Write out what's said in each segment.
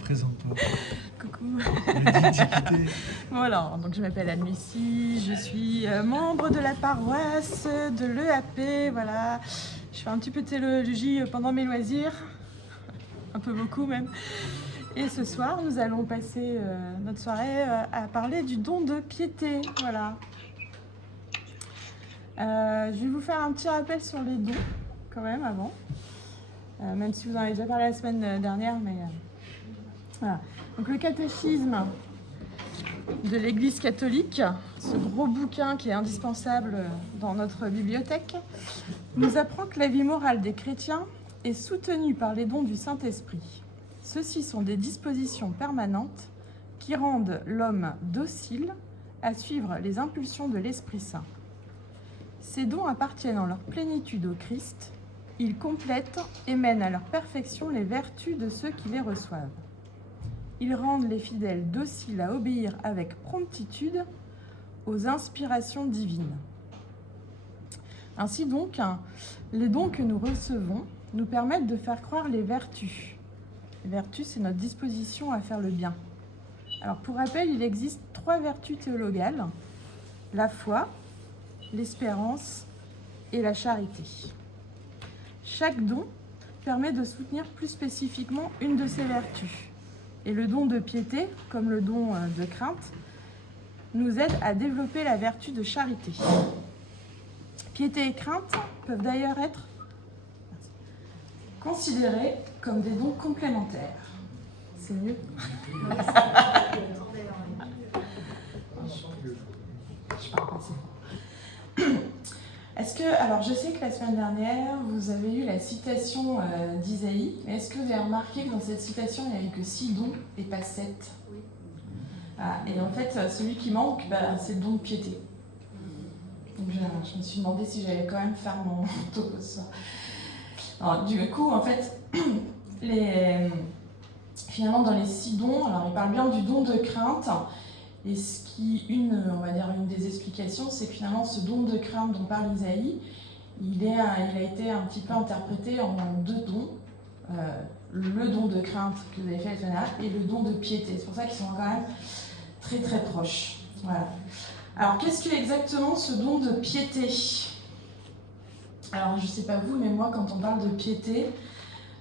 Présente-toi. Coucou. Voilà, donc je m'appelle Anne-Lucie, je suis membre de la paroisse de l'EAP, voilà. Je fais un petit peu de théologie pendant mes loisirs, un peu beaucoup même. Et ce soir, nous allons passer notre soirée à parler du don de piété, voilà. Je vais vous faire un petit rappel sur les dons, quand même, avant. Même si vous en avez déjà parlé la semaine dernière, mais voilà. Donc le catéchisme de l'Église catholique, ce gros bouquin qui est indispensable dans notre bibliothèque, nous apprend que la vie morale des chrétiens est soutenue par les dons du Saint-Esprit. Ceux-ci sont des dispositions permanentes qui rendent l'homme docile à suivre les impulsions de l'Esprit Saint. Ces dons appartiennent en leur plénitude au Christ. Ils complètent et mènent à leur perfection les vertus de ceux qui les reçoivent. Ils rendent les fidèles dociles à obéir avec promptitude aux inspirations divines. Ainsi donc, les dons que nous recevons nous permettent de faire croire les vertus. Les vertus, c'est notre disposition à faire le bien. Alors, pour rappel, il existe 3 vertus théologales, la foi, l'espérance et la charité. Chaque don permet de soutenir plus spécifiquement une de ces vertus. Et le don de piété, comme le don de crainte, nous aide à développer la vertu de charité. Piété et crainte peuvent d'ailleurs être considérés comme des dons complémentaires. C'est mieux. Je parle pas assez fort. Alors je sais que la semaine dernière, vous avez eu la citation d'Isaïe. Est-ce que vous avez remarqué que dans cette citation, il n'y avait que 6 dons et pas 7 ? Oui. Et en fait, celui qui manque, c'est le don de piété. Donc je me suis demandé si j'allais quand même faire mon topo ce soir. Alors, du coup, en fait, finalement, dans les 6 dons, alors il parle bien du don de crainte. Et on va dire une des explications, c'est que finalement ce don de crainte dont parle Isaïe, il a été un petit peu interprété en 2 dons. Le don de crainte que vous avez fait la semaine dernière et le don de piété. C'est pour ça qu'ils sont quand même très très proches. Voilà. Alors qu'est-ce que exactement ce don de piété ? Alors je ne sais pas vous, mais moi quand on parle de piété,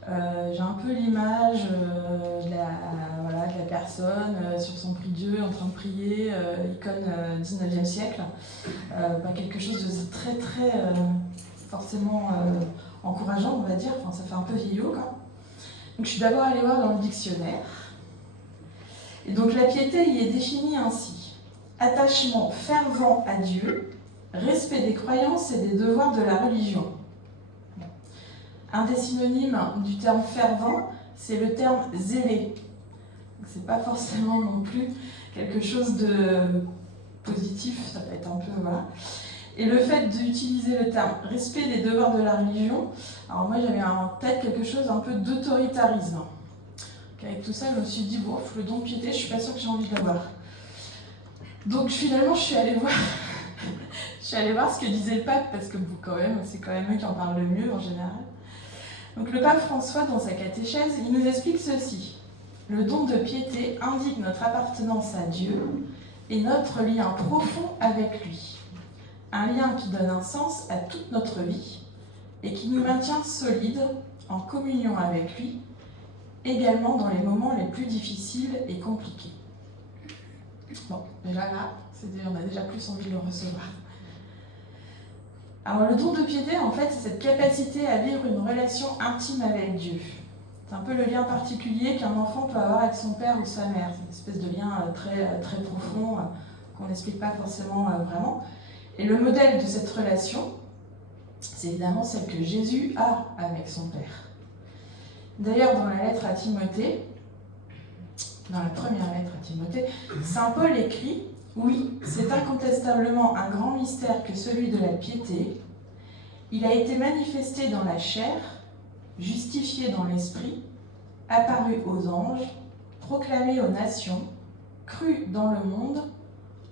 j'ai un peu l'image de la personne sur son prie-dieu en train de prier, icône 19e siècle. Quelque chose de très très forcément encourageant, on va dire. Enfin, ça fait un peu vieillot, quoi. Donc je suis d'abord allée voir dans le dictionnaire. Et donc la piété y est définie ainsi. Attachement fervent à Dieu, respect des croyances et des devoirs de la religion. Un des synonymes du terme fervent, c'est le terme zélé. C'est pas forcément non plus quelque chose de positif, ça peut être un peu, voilà. Et le fait d'utiliser le terme respect des devoirs de la religion, alors moi j'avais en tête quelque chose un peu d'autoritarisme. Donc avec tout ça, je me suis dit, bon, le don de piété, je suis pas sûre que j'ai envie de l'avoir. Donc finalement, je suis allée voir ce que disait le pape, parce que c'est quand même eux qui en parlent le mieux en général. Donc le pape François, dans sa catéchèse, il nous explique ceci. Le don de piété indique notre appartenance à Dieu et notre lien profond avec lui. Un lien qui donne un sens à toute notre vie et qui nous maintient solides en communion avec lui, également dans les moments les plus difficiles et compliqués. Bon, déjà là, on a déjà plus envie de le recevoir. Alors le don de piété, en fait, c'est cette capacité à vivre une relation intime avec Dieu. C'est un peu le lien particulier qu'un enfant peut avoir avec son père ou sa mère. C'est une espèce de lien très, très profond qu'on n'explique pas forcément vraiment. Et le modèle de cette relation, c'est évidemment celle que Jésus a avec son père. D'ailleurs, dans la lettre à Timothée, dans la première lettre à Timothée, saint Paul écrit « Oui, c'est incontestablement un grand mystère que celui de la piété. Il a été manifesté dans la chair, justifié dans l'esprit, apparu aux anges, proclamé aux nations, cru dans le monde,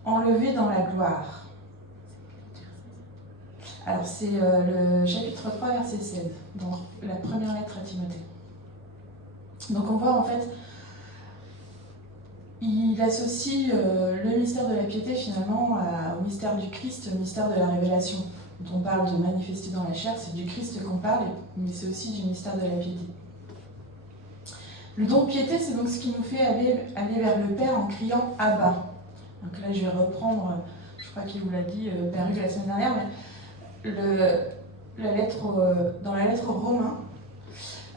enlevé dans la gloire. » Alors c'est le chapitre 3, verset 16, dans la première lettre à Timothée. Donc on voit en fait, il associe le mystère de la piété finalement au mystère du Christ, au mystère de la révélation. Quand on parle de manifester dans la chair, c'est du Christ qu'on parle, mais c'est aussi du mystère de la piété. Le don de piété, c'est donc ce qui nous fait aller vers le Père en criant « Abba ». Donc là, je vais reprendre, je crois qu'il vous l'a dit, Père Hugues la semaine dernière, mais dans la lettre aux Romains,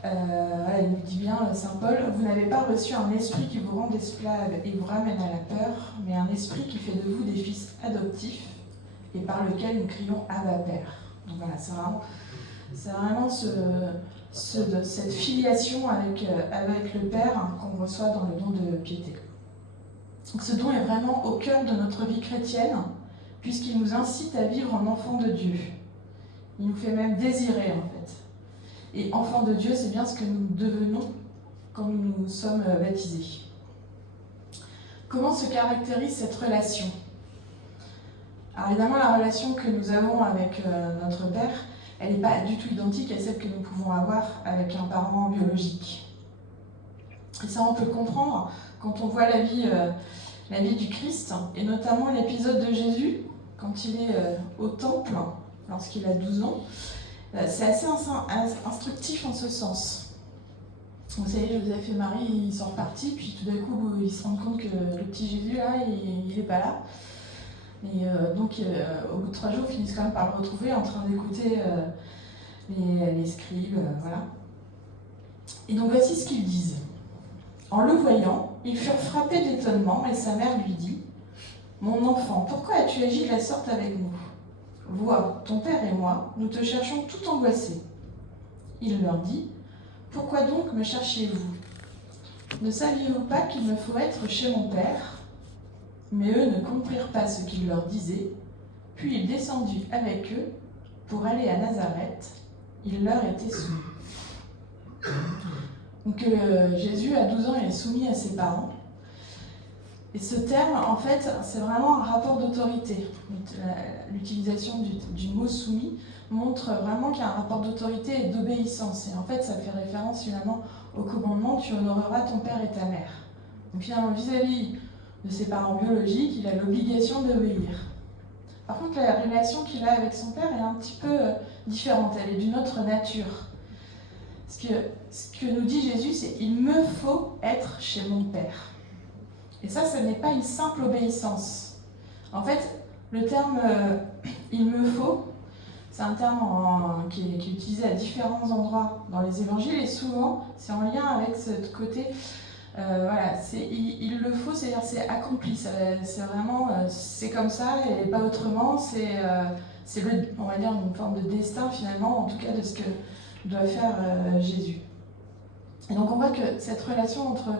voilà, il nous dit bien, Saint Paul, « Vous n'avez pas reçu un esprit qui vous rende esclave et vous ramène à la peur, mais un esprit qui fait de vous des fils adoptifs et par lequel nous crions Abba Père. » Donc voilà, c'est vraiment cette filiation avec le Père qu'on reçoit dans le don de piété. Donc ce don est vraiment au cœur de notre vie chrétienne, puisqu'il nous incite à vivre en enfant de Dieu. Il nous fait même désirer, en fait. Et enfant de Dieu, c'est bien ce que nous devenons quand nous sommes baptisés. Comment se caractérise cette relation ? Alors évidemment, la relation que nous avons avec notre Père, elle n'est pas du tout identique à celle que nous pouvons avoir avec un parent biologique. Et ça, on peut le comprendre quand on voit la vie du Christ, et notamment l'épisode de Jésus, quand il est au temple, lorsqu'il a 12 ans. C'est assez instructif en ce sens. Vous savez, Joseph et Marie, ils sont repartis, puis tout d'un coup, ils se rendent compte que le petit Jésus, là, il n'est pas là. Et donc, au bout de 3 jours, ils finissent quand même par le retrouver en train d'écouter les scribes, voilà. Et donc, voici ce qu'ils disent. En le voyant, ils furent frappés d'étonnement, et sa mère lui dit « Mon enfant, pourquoi as-tu agi de la sorte avec nous ? Vois, ton père et moi, nous te cherchons tout angoissés. » Il leur dit « Pourquoi donc me cherchiez-vous ? Ne saviez-vous pas qu'il me faut être chez mon père ?» Mais eux ne comprirent pas ce qu'il leur disait. Puis il descendit avec eux pour aller à Nazareth. Il leur était soumis. Donc Jésus, à 12 ans, il est soumis à ses parents. Et ce terme, en fait, c'est vraiment un rapport d'autorité. L'utilisation du mot soumis montre vraiment qu'il y a un rapport d'autorité et d'obéissance. Et en fait, ça fait référence finalement au commandement « Tu honoreras ton père et ta mère ». Donc finalement, vis-à-vis de ses parents biologiques, il a l'obligation d'obéir. Par contre, la relation qu'il a avec son père est un petit peu différente, elle est d'une autre nature. Ce que nous dit Jésus, c'est « il me faut être chez mon père ». Et ça, ce n'est pas une simple obéissance. En fait, le terme « il me faut », c'est un terme qui est utilisé à différents endroits dans les évangiles, et souvent, c'est en lien avec ce côté... voilà, il le faut, c'est-à-dire c'est accompli, c'est vraiment, c'est comme ça et pas autrement, on va dire une forme de destin finalement, en tout cas de ce que doit faire Jésus. Et donc on voit que cette relation entre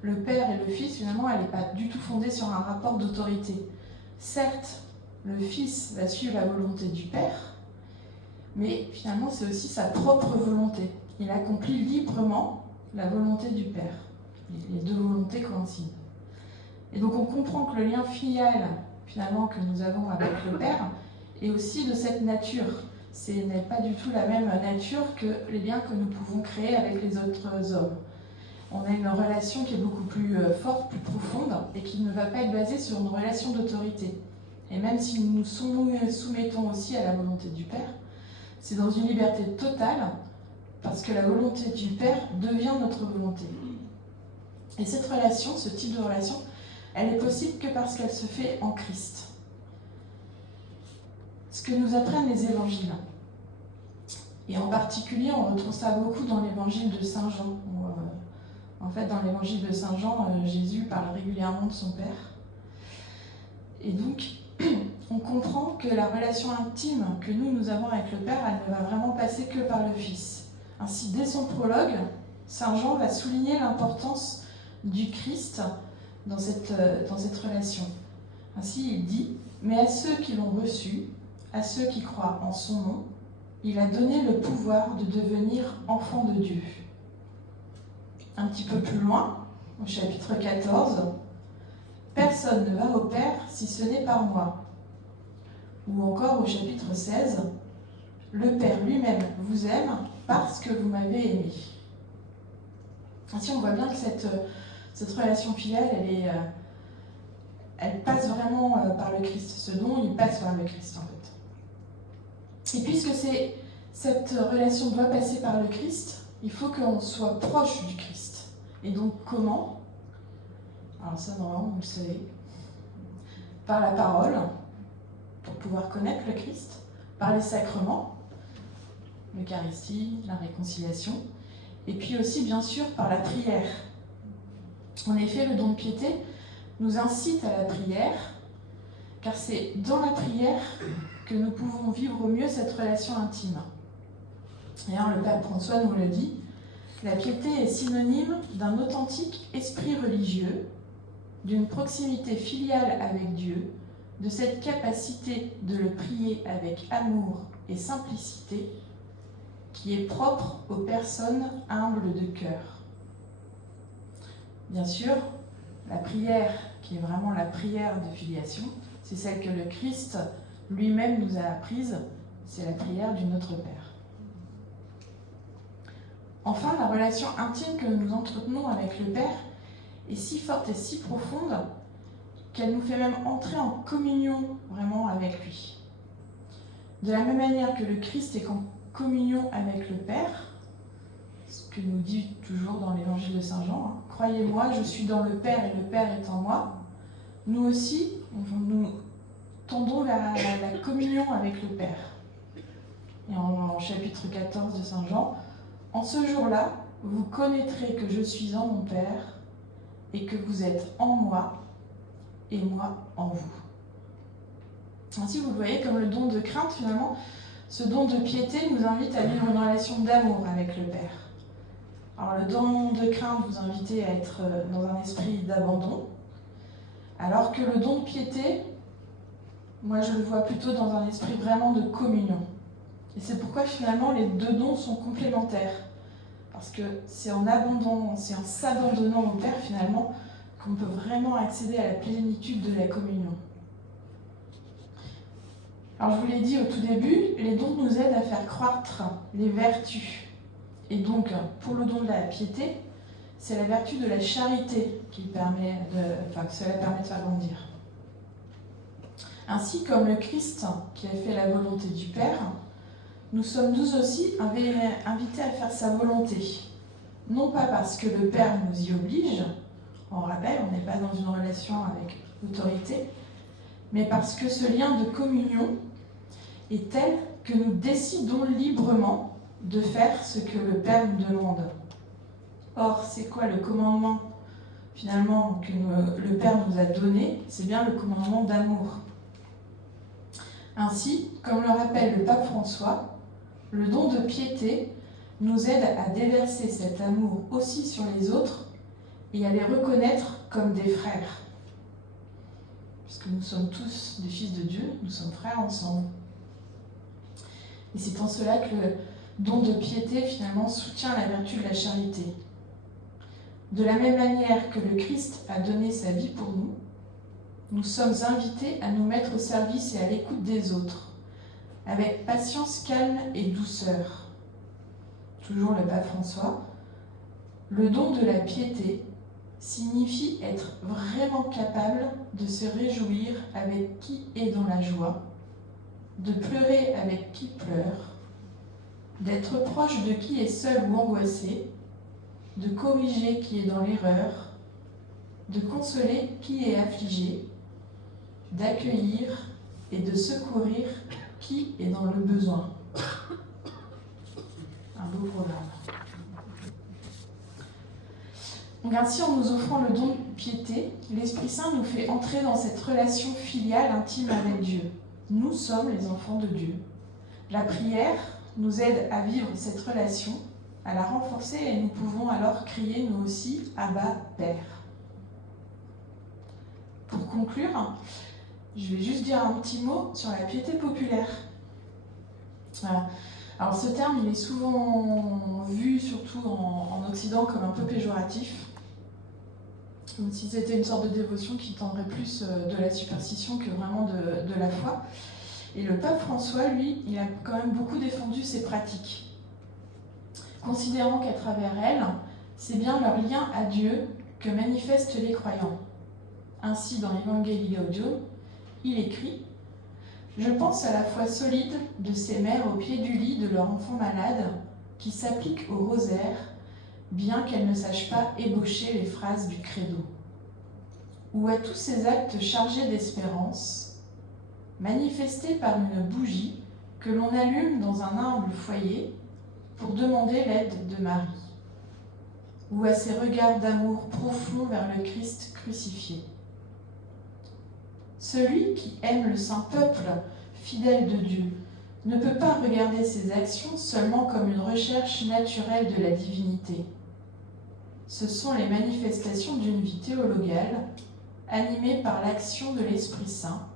le Père et le Fils, finalement, elle n'est pas du tout fondée sur un rapport d'autorité. Certes, le Fils va suivre la volonté du Père, mais finalement c'est aussi sa propre volonté. Il accomplit librement la volonté du Père. Les deux volontés coïncident. Et donc on comprend que le lien filial finalement que nous avons avec le Père est aussi de cette nature. Ce n'est pas du tout la même nature que les liens que nous pouvons créer avec les autres hommes. On a une relation qui est beaucoup plus forte, plus profonde, et qui ne va pas être basée sur une relation d'autorité. Et même si nous nous soumettons aussi à la volonté du Père, c'est dans une liberté totale, parce que la volonté du Père devient notre volonté. Et cette relation, ce type de relation, elle est possible que parce qu'elle se fait en Christ. Ce que nous apprennent les évangiles. Et en particulier, on retrouve ça beaucoup dans l'évangile de Saint Jean. En fait, dans l'évangile de Saint Jean, Jésus parle régulièrement de son Père. Et donc, on comprend que la relation intime que nous avons avec le Père, elle ne va vraiment passer que par le Fils. Ainsi, dès son prologue, Saint Jean va souligner l'importance du Christ dans cette relation. Ainsi, il dit « Mais à ceux qui l'ont reçu, à ceux qui croient en son nom, il a donné le pouvoir de devenir enfants de Dieu. » Un petit peu plus loin, au chapitre 14, « Personne ne va au Père si ce n'est par moi. » Ou encore au chapitre 16, « Le Père lui-même vous aime parce que vous m'avez aimé. » Ainsi, on voit bien que cette relation filiale, elle passe vraiment par le Christ. Ce don, il passe par le Christ, en fait. Et puisque cette relation doit passer par le Christ, il faut qu'on soit proche du Christ. Et donc, comment ? Alors ça, normalement, vous le savez. Par la parole, pour pouvoir connaître le Christ, par les sacrements, l'Eucharistie, la réconciliation, et puis aussi, bien sûr, par la prière. En effet, le don de piété nous incite à la prière, car c'est dans la prière que nous pouvons vivre au mieux cette relation intime. D'ailleurs, le pape François nous le dit, la piété est synonyme d'un authentique esprit religieux, d'une proximité filiale avec Dieu, de cette capacité de le prier avec amour et simplicité qui est propre aux personnes humbles de cœur. Bien sûr, la prière, qui est vraiment la prière de filiation, c'est celle que le Christ lui-même nous a apprise, c'est la prière du Notre Père. Enfin, la relation intime que nous entretenons avec le Père est si forte et si profonde qu'elle nous fait même entrer en communion vraiment avec lui. De la même manière que le Christ est en communion avec le Père, ce que nous dit toujours dans l'évangile de Saint Jean, « Croyez-moi, je suis dans le Père et le Père est en moi », nous aussi, nous tendons vers la communion avec le Père. Et en chapitre 14 de Saint Jean, « En ce jour-là, vous connaîtrez que je suis en mon Père et que vous êtes en moi et moi en vous. » Ainsi, vous le voyez, comme le don de crainte, finalement, ce don de piété nous invite à vivre une relation d'amour avec le Père. Alors, le don de crainte vous invite à être dans un esprit d'abandon, alors que le don de piété, moi je le vois plutôt dans un esprit vraiment de communion. Et c'est pourquoi finalement les deux dons sont complémentaires. Parce que c'est en abandonnant, c'est en s'abandonnant au Père finalement qu'on peut vraiment accéder à la plénitude de la communion. Alors je vous l'ai dit au tout début, les dons nous aident à faire croître les vertus. Et donc, pour le don de la piété, c'est la vertu de la charité que cela permet de faire grandir. Ainsi, comme le Christ qui a fait la volonté du Père, nous sommes nous aussi invités à faire sa volonté. Non pas parce que le Père nous y oblige, on rappelle, on n'est pas dans une relation avec l'autorité, mais parce que ce lien de communion est tel que nous décidons librement de faire ce que le Père nous demande. Or, c'est quoi le commandement finalement que le Père nous a donné? C'est bien le commandement d'amour. Ainsi, comme le rappelle le pape François, le don de piété nous aide à déverser cet amour aussi sur les autres et à les reconnaître comme des frères. Puisque nous sommes tous des fils de Dieu, nous sommes frères ensemble. Et c'est en cela que le don de piété finalement soutient la vertu de la charité. De la même manière que le Christ a donné sa vie pour nous, nous sommes invités à nous mettre au service et à l'écoute des autres, avec patience, calme et douceur. Toujours le pape François, le don de la piété signifie être vraiment capable de se réjouir avec qui est dans la joie, de pleurer avec qui pleure, d'être proche de qui est seul ou angoissé, de corriger qui est dans l'erreur, de consoler qui est affligé, d'accueillir et de secourir qui est dans le besoin. Un beau programme. Donc ainsi, en nous offrant le don de piété, l'Esprit Saint nous fait entrer dans cette relation filiale intime avec Dieu. Nous sommes les enfants de Dieu. La prière nous aide à vivre cette relation, à la renforcer et nous pouvons alors crier nous aussi « Abba, Père ». Pour conclure, je vais juste dire un petit mot sur la piété populaire. Voilà. Alors ce terme, il est souvent vu, surtout en Occident, comme un peu péjoratif, comme si c'était une sorte de dévotion qui tendrait plus de la superstition que vraiment de la foi. Et le pape François, lui, il a quand même beaucoup défendu ces pratiques, considérant qu'à travers elles, c'est bien leur lien à Dieu que manifestent les croyants. Ainsi, dans l'Evangelii Gaudium, il écrit « Je pense à la foi solide de ces mères au pied du lit de leur enfant malade qui s'appliquent au rosaire, bien qu'elles ne sachent pas ébaucher les phrases du credo. Ou à tous ces actes chargés d'espérance, manifestés par une bougie que l'on allume dans un humble foyer pour demander l'aide de Marie. Ou à ces regards d'amour profond vers le Christ crucifié. Celui qui aime le saint peuple fidèle de Dieu ne peut pas regarder ses actions seulement comme une recherche naturelle de la divinité. Ce sont les manifestations d'une vie théologale animée par l'action de l'Esprit Saint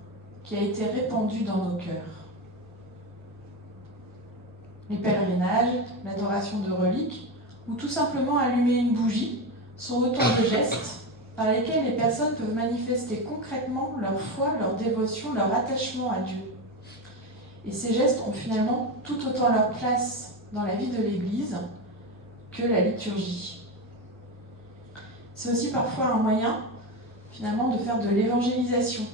qui a été répandue dans nos cœurs. Les pèlerinages, l'adoration de reliques ou tout simplement allumer une bougie sont autant de gestes par lesquels les personnes peuvent manifester concrètement leur foi, leur dévotion, leur attachement à Dieu. Et ces gestes ont finalement tout autant leur place dans la vie de l'Église que la liturgie. C'est aussi parfois un moyen, finalement, de faire de l'évangélisation.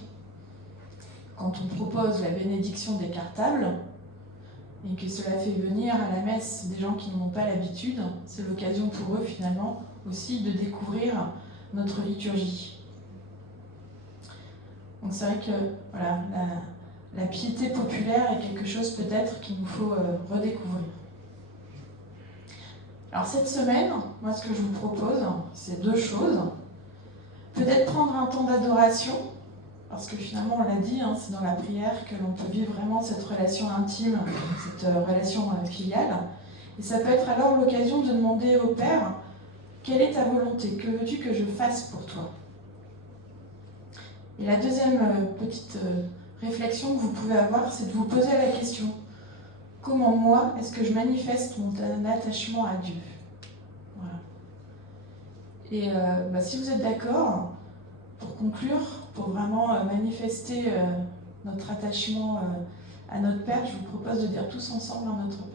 Quand on propose la bénédiction des cartables, et que cela fait venir à la messe des gens qui n'en ont pas l'habitude, c'est l'occasion pour eux, finalement, aussi de découvrir notre liturgie. Donc c'est vrai que voilà, la piété populaire est quelque chose peut-être qu'il nous faut redécouvrir. Alors cette semaine, moi ce que je vous propose, c'est deux choses. Peut-être prendre un temps d'adoration, parce que finalement on l'a dit, c'est dans la prière que l'on peut vivre vraiment cette relation intime, cette relation filiale. Et ça peut être alors l'occasion de demander au Père, quelle est ta volonté? Que veux-tu que je fasse pour toi? Et la deuxième petite réflexion que vous pouvez avoir, c'est de vous poser la question, comment moi, est-ce que je manifeste mon attachement à Dieu? Voilà. Et si vous êtes d'accord, pour conclure, pour vraiment manifester notre attachement à notre Père, je vous propose de dire tous ensemble à notre Père.